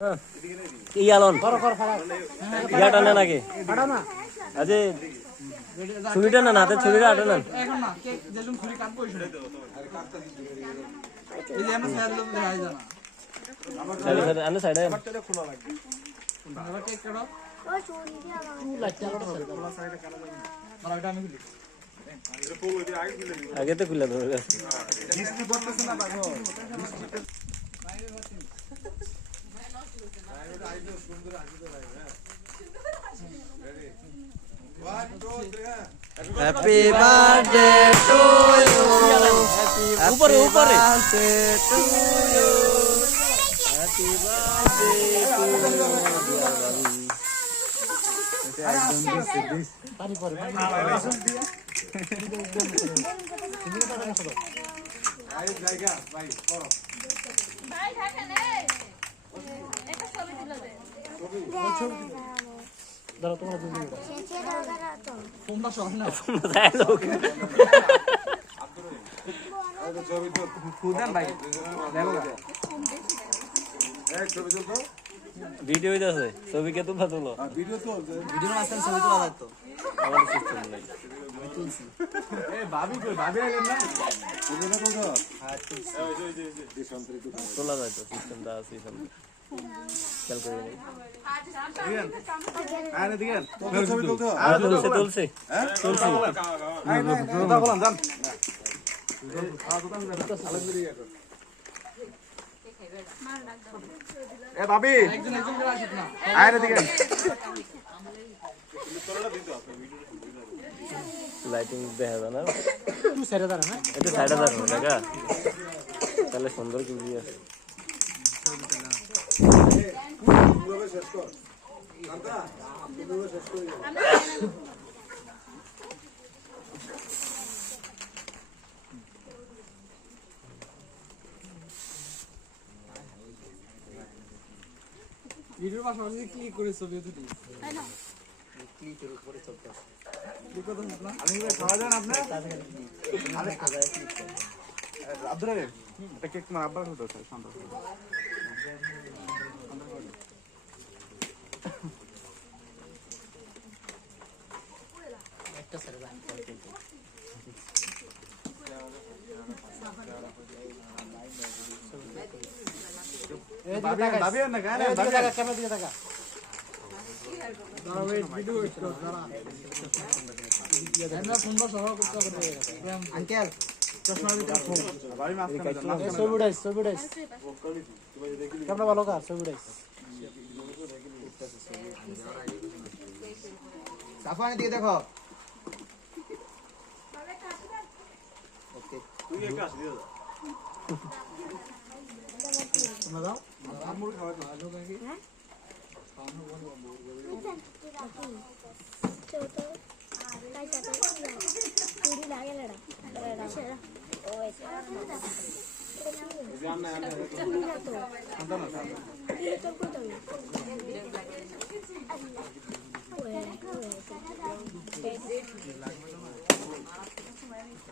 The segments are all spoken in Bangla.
ইয়ালন ইয়াটা না নাকি আজি ছুরিটা না হাতে ছুরিটা আটা না এখন না কেক যেজন ছুরি কাটবো ওই ছুরি এই যে আমরা সাইড লোক দেখাই জানা সাইডে সাইডে আনে সাইডে আমারটা খোলা লাগবে আমরা কেক কাটো ও ছুরি দিয়া তুই লাইটটা খোলা সাইডে কাটা যাবে আর এটা আমি খুলি এটা ফুল ওই আগে খুলে আগে তো খুলে ধরে বৃষ্টি পড়তেছে না বাগো Happy birthday to you. ऊपर ऊपर Birthday to you. Happy birthday ভাই থাকেন এই একটা ছবি তুলে দে দাঁড়া তোমরা দুজন ফোনটা সহ না যায় লোক খুদান ভাই দেখো ভিডিও হইতাছে ছবি কে তোমরা তুলো ভিডিও মাস্টার ছবি তোলা লাগতো আমার সিস্টেম নাই এ ভাবি কই ভাবি আইলেন না তোলা যায় তো সিস্টেমটা আছে সামনে খেয়াল করে নেই আরে দিগেন ছবি তুলতে তুলছে তুলছে তুলছে কথা বলেন জান এ ভাবি একজন একজন করে আসিস না আরে দিগেন লাইটিং দেখা যায় না তুই সাইডে দাঁড়া না এটা সাইডে দাঁড়ানো দেখা তাহলে সুন্দর কি বুঝি আছে ভিডিওর পাশাপাশি ক্লিক করে ছবি দুটি তাই না ক্লিকের উপরে চলতে ক্লিক করতে না আমি ভাই খাওয়া যান আপনি আব্দুল আলিম এটা কেক তোমার আব্বার হতো স্যার শান্ত একটা সাইডে লাইন করে কিন্তু ভাবি ভাবি না গানে ভাবি ক্যামেরা দিকে তাকা দাঁড়া ওয়েট ভিডিও ওয়েট করো দাঁড়া আমরা সুন্দর সহ করতে হবে আঙ্কেল চশমা দিতে ফোন ভাবি মাস্ক ছবি ডাইস ক্যামেরা ভালো কার ছবি ডাইস সাফানি দিকে দেখো ওকে তুই একটা আসি দিও তোমরা দাও আমুর খাওয়া ভালো লাগে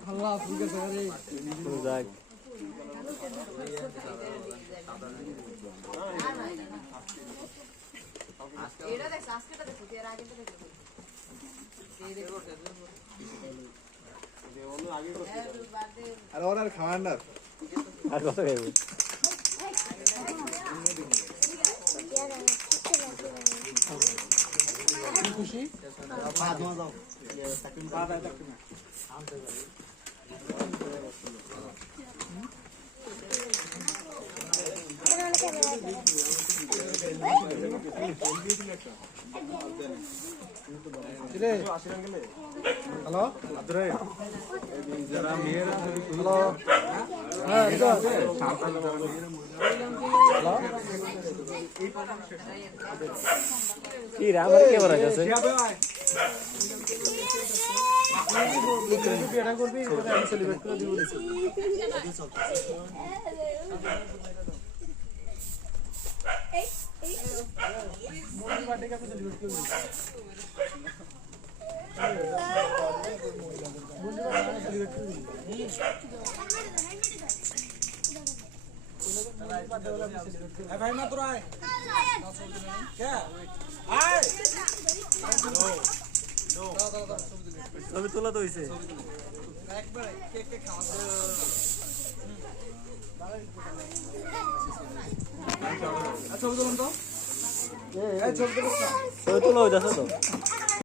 আল্লাহ ঠিক আছে আরে যাক এটা দেখ আজকেটা দেখো এর আগেটা দেখো আর ওনার খাওয়ার না আর কত খাইবো খুশি পা ধোয়া দাও পা দাও তাকে হ্যালো আব্দুল যারা মেয়েরা হ্যালো হ্যাঁ কি রে আমার কে বলা যাচ্ছে এটা করবি আমি সেলিব্রেট করে দিব দিছি মোদি বার্থডে কা সেলিব্রেট করে দিছি মোদি বার্থডে সেলিব্রেট করে দিছি ভাই না তোরা আয় কে আয় ছবি তোলা তো হইছে একবার কেক কেক খাওয়া ছবি তুলুন তো ছবি তোলা হইতাছে তো